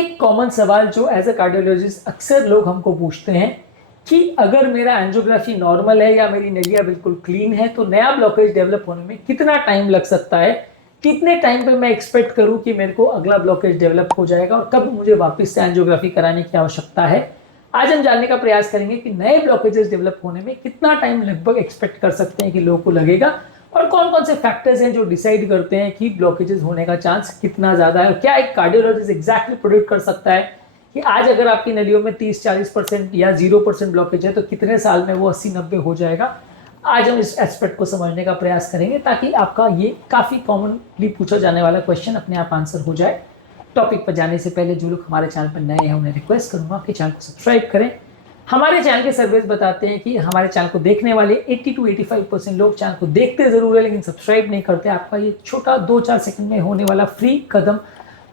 एक कॉमन सवाल जो एज अ कार्डियोलॉजिस्ट अक्सर लोग हमको पूछते हैं कि अगर मेरा एंजियोग्राफी नॉर्मल है या मेरी नलिया बिल्कुल क्लीन है तो नया ब्लॉकेज डेवलप होने में कितना टाइम लग सकता है, कितने टाइम पे मैं एक्सपेक्ट करूं कि मेरे को अगला ब्लॉकेज डेवलप हो जाएगा और कब मुझे वापस से एंजियोग्राफी कराने की आवश्यकता है। आज हम जानने का प्रयास करेंगे कि नए ब्लॉकेजेस डेवलप होने में कितना टाइम लगभग एक्सपेक्ट कर सकते हैं कि लोगों को लगेगा और कौन कौन से फैक्टर्स हैं जो डिसाइड करते हैं कि ब्लॉकेजेस होने का चांस कितना ज्यादा है। क्या एक कार्डियोलॉजिस्ट एग्जैक्टली प्रोडिक्ट कर सकता है कि आज अगर आपकी नलियों में 30-40% या 0% ब्लॉकेज है तो कितने साल में वो 80-90 हो जाएगा। आज हम इस एस्पेक्ट को समझने का प्रयास करेंगे ताकि आपका ये काफी कॉमनली पूछा जाने वाला क्वेश्चन अपने आप आंसर हो जाए। टॉपिक पर जाने से पहले जो लोग हमारे चैनल पर नए हैं उन्हें रिक्वेस्ट करूंगा कि चैनल को सब्सक्राइब करें। हमारे चैनल के सर्वेस बताते हैं कि हमारे चैनल को देखने वाले 80 to 85% लोग चैनल को देखते जरूर है लेकिन सब्सक्राइब नहीं करते। आपका ये छोटा 2-4 सेकंड में होने वाला फ्री कदम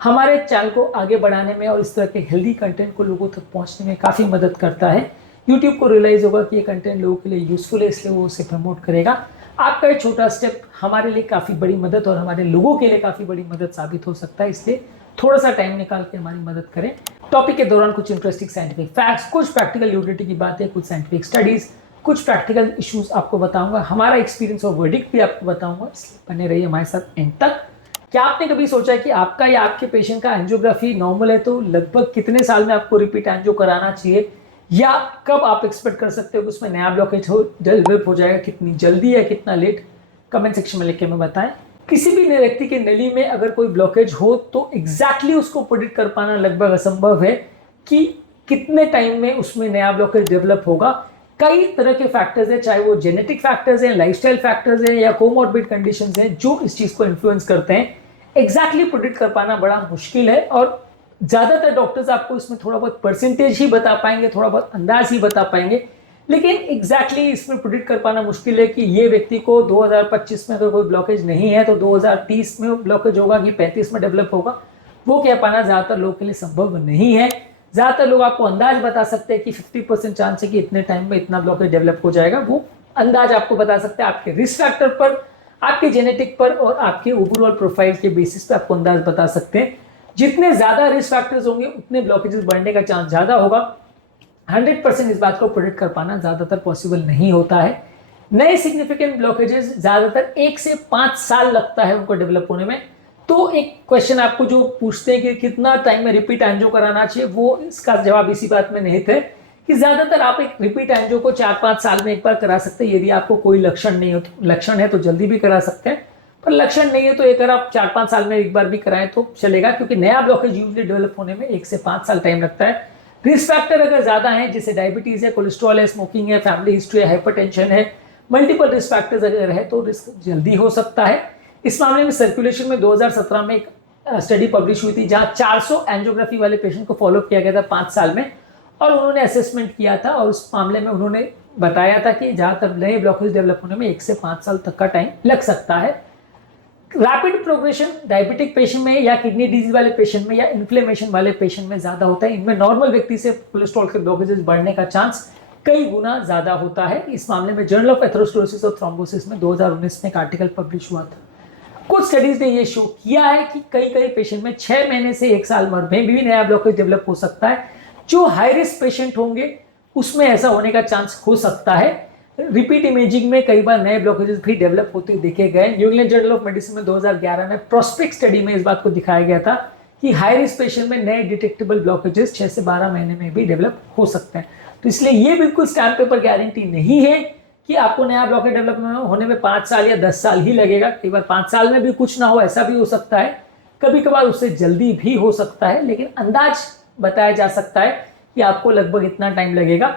हमारे चैनल को आगे बढ़ाने में और इस तरह के हेल्दी कंटेंट को लोगों तक पहुंचने में काफ़ी मदद करता है। यूट्यूब को रियलाइज होगा कि ये कंटेंट लोगों के लिए यूजफुल है, इसलिए वो उसे प्रमोट करेगा। आपका ये छोटा स्टेप हमारे लिए काफ़ी बड़ी मदद और हमारे लोगों के लिए काफ़ी बड़ी मदद साबित हो सकता है, इसलिए थोड़ा सा टाइम निकाल के हमारी मदद करें। टॉपिक के दौरान कुछ इंटरेस्टिंग साइंटिफिक फैक्ट्स, कुछ प्रैक्टिकल यूटिलिटी की बातें, कुछ साइंटिफिक स्टडीज, कुछ प्रैक्टिकल इश्यूज आपको बताऊंगा, हमारा एक्सपीरियंस और वर्डिक्ट भी आपको बताऊंगा, इसलिए बने रहिए हमारे साथ एंड तक। क्या आपने कभी सोचा है कि आपका या आपके पेशेंट का एंजियोग्राफी नॉर्मल है तो लगभग कितने साल में आपको रिपीट एंजियो कराना चाहिए, या कब आप एक्सपेक्ट कर सकते हो कि उसमें नया ब्लॉकेज हो डेवलप हो जाएगा, कितनी जल्दी है कितना लेट? कमेंट सेक्शन में लिख के हमें बताएं। किसी भी व्यक्ति के नली में अगर कोई ब्लॉकेज हो तो एग्जैक्टली उसको प्रेडिक्ट कर पाना लगभग असंभव है कि कितने टाइम में उसमें नया ब्लॉकेज डेवलप होगा। कई तरह के फैक्टर्स हैं, चाहे वो जेनेटिक फैक्टर्स हैं, लाइफस्टाइल फैक्टर्स हैं या कोमॉर्बिड कंडीशंस हैं जो इस चीज को इन्फ्लुएंस करते हैं। एग्जैक्टली प्रेडिक्ट कर पाना बड़ा मुश्किल है और ज्यादातर डॉक्टर्स आपको इसमें थोड़ा बहुत परसेंटेज ही बता पाएंगे, थोड़ा बहुत अंदाज ही बता पाएंगे, लेकिन एग्जैक्टली इसमें प्रेडिक्ट कर पाना मुश्किल है कि ये व्यक्ति को 2025 में अगर कोई ब्लॉकेज नहीं है तो 2030 में ब्लॉकेज होगा कि 35 में डेवलप होगा, वो कह पाना ज्यादातर लोगों के लिए संभव नहीं है। ज्यादातर लोग आपको अंदाज बता सकते हैं कि 50% चांस है कि इतने टाइम में इतना ब्लॉकेज डेवलप हो जाएगा। वो अंदाज आपको बता सकते हैं आपके रिस्क फैक्टर पर, आपके जेनेटिक पर और आपके ओवरऑल प्रोफाइल के बेसिस पे आपको अंदाज बता सकते हैं। जितने ज्यादा रिस्क फैक्टर्स होंगे उतने ब्लॉकेजेस बढ़ने का चांस ज्यादा होगा। 100% इस बात को प्रेडिक्ट कर पाना ज्यादातर पॉसिबल नहीं होता है। नए सिग्निफिकेंट ब्लॉकेजेस ज्यादातर 1 से 5 साल लगता है उनको डेवलप होने में। तो एक क्वेश्चन आपको जो पूछते हैं कि कितना टाइम में रिपीट एंजियो कराना चाहिए, वो इसका जवाब इसी बात में निहित है कि ज्यादातर आप एक रिपीट एंजियो को 4-5 साल में एक बार करा सकते हैं यदि आपको कोई लक्षण नहीं हो। लक्षण है तो जल्दी भी करा सकते हैं, पर लक्षण नहीं है तो अगर आप 4-5 साल में एक बार भी कराएं तो चलेगा, क्योंकि नया ब्लॉकेज यूजली डेवलप होने में 1 से 5 साल टाइम लगता है। रिस्क फैक्टर अगर ज्यादा है, जैसे डायबिटीज है, कोलेस्ट्रॉल है, स्मोकिंग है, फैमिली हिस्ट्री है, हाइपरटेंशन है, मल्टीपल रिस्क फैक्टर्स अगर है तो रिस्क जल्दी हो सकता है। इस मामले में सर्कुलेशन में 2017 में एक स्टडी पब्लिश हुई थी जहां 400 एंजियोग्राफी वाले पेशेंट को फॉलो किया गया था 5 साल में और उन्होंने असेसमेंट किया था और उस मामले में उन्होंने बताया था कि जहां तक नए ब्लॉकेज डेवलप होने में 1 से 5 साल तक का टाइम लग सकता है। रैपिड प्रोग्रेशन डायबिटिक पेशेंट में या किडनी डिजीज वाले पेशेंट में या इन्फ्लेमेशन वाले पेशेंट में ज्यादा होता है। इनमें नॉर्मल व्यक्ति से कोलेस्ट्रॉल के ब्लॉकेजेस बढ़ने का चांस कई गुना ज्यादा होता है। इस मामले में जर्नल ऑफ एथेरोस्क्लेरोसिस और थ्रोम्बोसिस में 2019 में एक आर्टिकल पब्लिश हुआ था। कुछ स्टडीज ने यह शो किया है कि कई पेशेंट में 6 महीने से 1 साल में भी नया ब्लॉकेज डेवलप हो सकता है। जो हाई रिस्क पेशेंट होंगे उसमें ऐसा होने का चांस हो सकता है। रिपीट इमेजिंग में कई बार नए ब्लॉकेजेस भी डेवलप होते देखे गए। New England journal of medicine में 2011 में प्रोस्पेक्ट स्टडी में इस बात को दिखाया गया था कि हाई रिस्क पेशेंट में नए डिटेक्टेबल ब्लॉकेजेस 6 से 12 महीने में भी डेवलप हो सकते हैं। तो इसलिए ये बिल्कुल स्टैम्प पेपर गारंटी नहीं है कि आपको नया ब्लॉकेज डेवलप होने में 5 साल या 10 साल ही लगेगा। कई बार 5 साल में भी कुछ ना हो, ऐसा भी हो सकता है। कभी कभार उससे जल्दी भी हो सकता है, लेकिन अंदाज बताया जा सकता है कि आपको लगभग इतना टाइम लगेगा।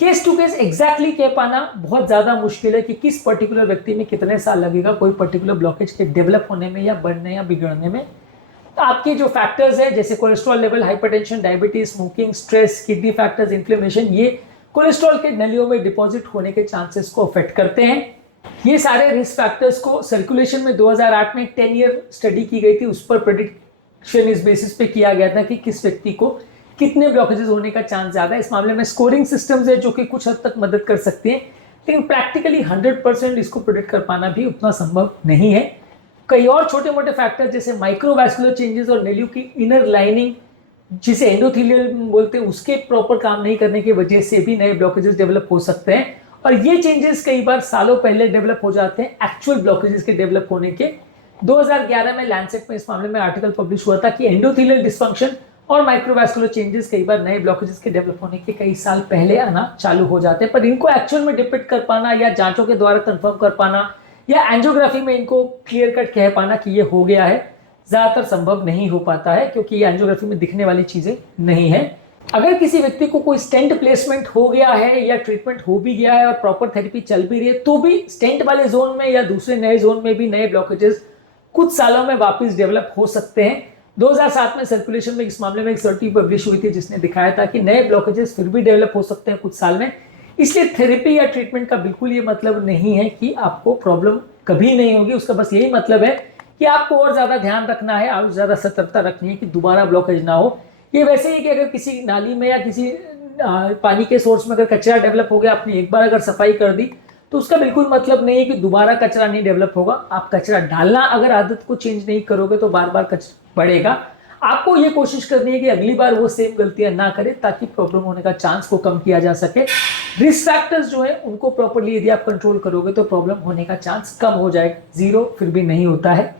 केस टू केस एग्जैक्टली कह पाना बहुत ज्यादा मुश्किल है कि किस पर्टिकुलर व्यक्ति में कितने साल लगेगा कोई पर्टिकुलर ब्लॉकेज के डेवलप होने में या बढ़ने या बिगड़ने में। तो आपके जो फैक्टर्स है जैसे cholesterol level, hypertension, diabetes, smoking, stress, kidney factors, inflammation, ये कोलेस्ट्रॉल के नलियों में डिपॉजिट होने के चांसेस को अफेक्ट करते हैं। ये सारे रिस्क फैक्टर्स को सर्कुलेशन में 2008 में एक 10 ईयर स्टडी की गई थी, उस पर प्रेडिक्शन इस बेसिस पे किया गया था कि किस व्यक्ति को कितने ब्लॉकेजेस होने का चांस ज्यादा है। इस मामले में स्कोरिंग सिस्टम्स है जो कि कुछ हद तक मदद कर सकते हैं, लेकिन प्रैक्टिकली 100% इसको प्रेडिक्ट कर पाना भी उतना संभव नहीं है। कई और छोटे मोटे फैक्टर जैसे माइक्रोवैस्कुलर चेंजेस और नलियों की इनर लाइनिंग जिसे एंडोथेलियल बोलते हैं, उसके प्रॉपर काम नहीं करने की वजह से भी नए ब्लॉकेजेस डेवलप हो सकते हैं। और ये चेंजेस कई बार सालों पहले डेवलप हो जाते हैं एक्चुअल ब्लॉकेजेस के डेवलप होने के। 2011 में लैंसेट में इस मामले में आर्टिकल पब्लिश हुआ था कि एंडोथेलियल डिस्फंक्शन और माइक्रोवास्कुलर चेंजेस कई बार नए ब्लॉकेजेस के डेवलप होने के कई साल पहले आना चालू हो जाते हैं, पर इनको एक्चुअल में डिपिक्ट कर पाना या जांचों के द्वारा कंफर्म कर पाना या एंजियोग्राफी में इनको क्लियर कट कह पाना कि ये हो गया है, ज्यादातर संभव नहीं हो पाता है, क्योंकि ये एंजियोग्राफी में दिखने वाली चीजें नहीं है। अगर किसी व्यक्ति को कोई स्टेंट प्लेसमेंट हो गया है या ट्रीटमेंट हो भी गया है और प्रॉपर थेरेपी चल भी रही है, तो भी स्टेंट वाले जोन में या दूसरे नए जोन में भी नए ब्लॉकेजेस कुछ सालों में वापस डेवलप हो सकते हैं। 2007 में सर्कुलेशन में इस मामले में एक स्टडी पब्लिश हुई थी जिसने दिखाया था कि नए ब्लॉकेजेस फिर भी डेवलप हो सकते हैं कुछ साल में। इसलिए थेरेपी या ट्रीटमेंट का बिल्कुल ये मतलब नहीं है कि आपको प्रॉब्लम कभी नहीं होगी। उसका बस यही मतलब है कि आपको और ज्यादा ध्यान रखना है, और ज्यादा सतर्कता रखनी है कि दोबारा ब्लॉकेज ना हो। ये वैसे ही कि अगर किसी नाली में या किसी पानी के सोर्स में अगर कचरा डेवलप हो गया, आपने एक बार अगर सफाई कर दी, तो उसका बिल्कुल मतलब नहीं है कि दोबारा कचरा नहीं डेवलप होगा। आप कचरा डालना अगर आदत को चेंज नहीं करोगे तो बार बार कचरा बढ़ेगा। आपको ये कोशिश करनी है कि अगली बार वो सेम गलतियां ना करें, ताकि प्रॉब्लम होने का चांस को कम किया जा सके। रिस्क फैक्टर्स जो है उनको प्रॉपर्ली यदि आप कंट्रोल करोगे तो प्रॉब्लम होने का चांस कम हो जाएगा, जीरो फिर भी नहीं होता है।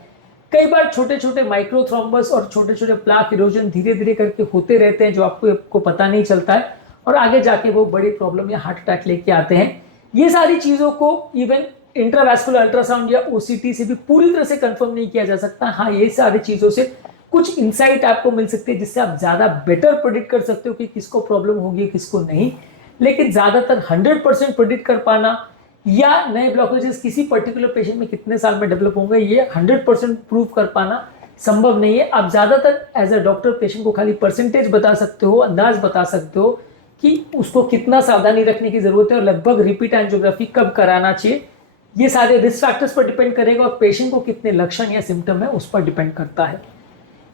कई बार छोटे छोटे माइक्रोथ्रोम्बस और छोटे छोटे प्लाक इरोजन धीरे धीरे करके होते रहते हैं, जो आपको पता नहीं चलता है, और आगे जाके वो बड़ी प्रॉब्लम या हार्ट अटैक लेके आते हैं। ये सारी चीजों को इवन इंट्रावैस्कुलर अल्ट्रासाउंड या ओसीटी से भी पूरी तरह से कंफर्म नहीं किया जा सकता। हाँ, ये सारी चीजों से कुछ इंसाइट आपको मिल सकती है जिससे आप ज्यादा बेटर प्रेडिक्ट कर सकते हो कि किसको प्रॉब्लम होगी किसको नहीं। लेकिन ज्यादातर 100% प्रेडिक्ट कर पाना या नए ब्लॉकेजेस किसी पर्टिकुलर पेशेंट में कितने साल में डेवलप होंगे, ये 100% प्रूव कर पाना संभव नहीं है। आप ज्यादातर एज अ डॉक्टर पेशेंट को खाली परसेंटेज बता सकते हो, अंदाज बता सकते हो कि उसको कितना सावधानी रखने की जरूरत है और लगभग रिपीट एंजियोग्राफी कब कराना चाहिए। ये सारे रिस्क फैक्टर्स पर डिपेंड करेगा और पेशेंट को कितने लक्षण या सिम्टम है उस पर डिपेंड करता है।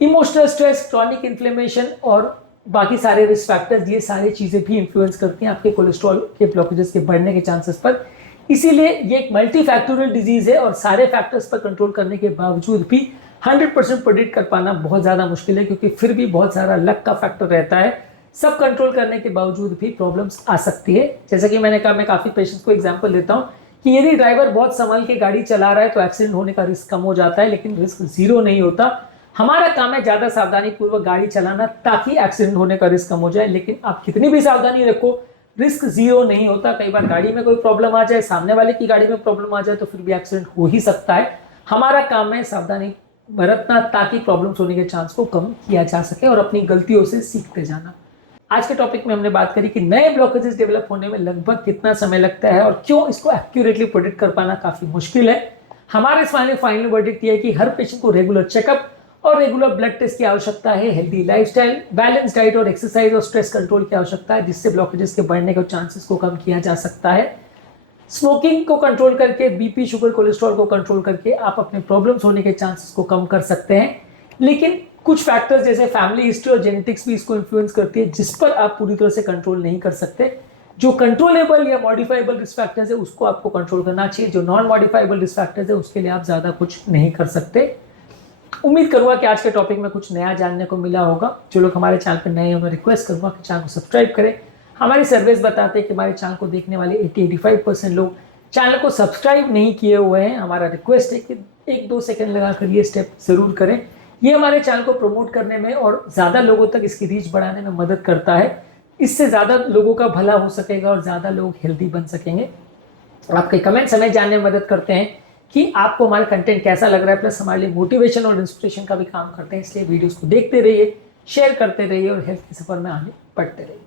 इमोशनल स्ट्रेस, क्रॉनिक इन्फ्लेमेशन और बाकी सारे रिस्क फैक्टर्स, ये सारी चीजें भी इन्फ्लुएंस करती हैं आपके कोलेस्ट्रॉल के ब्लॉकेजेस के बढ़ने के चांसेस पर। इसीलिए ये एक मल्टी फैक्टोरियल डिजीज है और सारे फैक्टर्स पर कंट्रोल करने के बावजूद भी 100% प्रेडिक्ट कर पाना बहुत ज्यादा मुश्किल है, क्योंकि फिर भी बहुत सारा लक का फैक्टर रहता है। सब कंट्रोल करने के बावजूद भी प्रॉब्लम्स आ सकती है। जैसा कि मैंने कहा, मैं काफी पेशेंट्स को एग्जांपल देता हूं कि यदि ड्राइवर बहुत संभल के गाड़ी चला रहा है तो एक्सीडेंट होने का रिस्क कम हो जाता है, लेकिन रिस्क जीरो नहीं होता। हमारा काम है ज्यादा सावधानी पूर्वक गाड़ी चलाना ताकि एक्सीडेंट होने का रिस्क कम हो जाए, लेकिन आप कितनी भी सावधानी रखो रिस्क जीरो नहीं होता। कई बार गाड़ी में कोई प्रॉब्लम आ जाए, सामने वाले की गाड़ी में प्रॉब्लम आ जाए, तो फिर भी एक्सीडेंट हो ही सकता है। हमारा काम है सावधानी बरतना ताकि प्रॉब्लम्स होने के चांस को कम किया जा सके और अपनी गलतियों से सीखते जाना। आज के टॉपिक में हमने बात करी कि नए ब्लॉकेजेस डेवलप होने में लगभग कितना समय लगता है और क्यों इसको एक्यूरेटली प्रेडिक्ट कर पाना काफी मुश्किल है। हमारे इस फाइनल वर्डिक्ट ये है कि हर पेशेंट को रेगुलर चेकअप और रेगुलर ब्लड टेस्ट की आवश्यकता है, हेल्दी लाइफस्टाइल, बैलेंस डाइट और एक्सरसाइज और स्ट्रेस कंट्रोल की आवश्यकता है, जिससे ब्लॉकेजेस के बढ़ने के चांसेस को कम किया जा सकता है। स्मोकिंग को कंट्रोल करके, बीपी, शुगर, कोलेस्ट्रॉल को कंट्रोल करके आप अपने प्रॉब्लम्स होने के चांसेस को कम कर सकते हैं। लेकिन कुछ फैक्टर्स जैसे फैमिली हिस्ट्री और जेनेटिक्स भी इसको इन्फ्लुएंस करती है, जिस पर आप पूरी तरह से कंट्रोल नहीं कर सकते। जो कंट्रोलेबल या मॉडिफाइबल रिस्क फैक्टर्स है उसको आपको कंट्रोल करना चाहिए, जो नॉन मॉडिफाइबल रिस्क फैक्टर्स है उसके लिए आप ज्यादा कुछ नहीं कर सकते। उम्मीद करूंगा कि आज के टॉपिक में कुछ नया जानने को मिला होगा। जो लोग हमारे चैनल पर नए हैं, मैं रिक्वेस्ट करूंगा कि चैनल को सब्सक्राइब करें। हमारी सर्वेस बताते हैं कि हमारे चैनल को देखने वाले 80-85% लोग चैनल को सब्सक्राइब नहीं किए हुए हैं। हमारा रिक्वेस्ट है कि 1-2 सेकंड लगाकर ये स्टेप जरूर करें। ये हमारे चैनल को प्रमोट करने में और ज़्यादा लोगों तक इसकी रीच बढ़ाने में मदद करता है। इससे ज़्यादा लोगों का भला हो सकेगा और ज़्यादा लोग हेल्दी बन सकेंगे। आपके कमेंट्स हमें जानने में मदद करते हैं कि आपको हमारा कंटेंट कैसा लग रहा है, प्लस हमारे लिए मोटिवेशन और इंस्पिरेशन का भी काम करते हैं। इसलिए वीडियोस को देखते रहिए, शेयर करते रहिए और हेल्थ के सफर में आगे बढ़ते रहिए।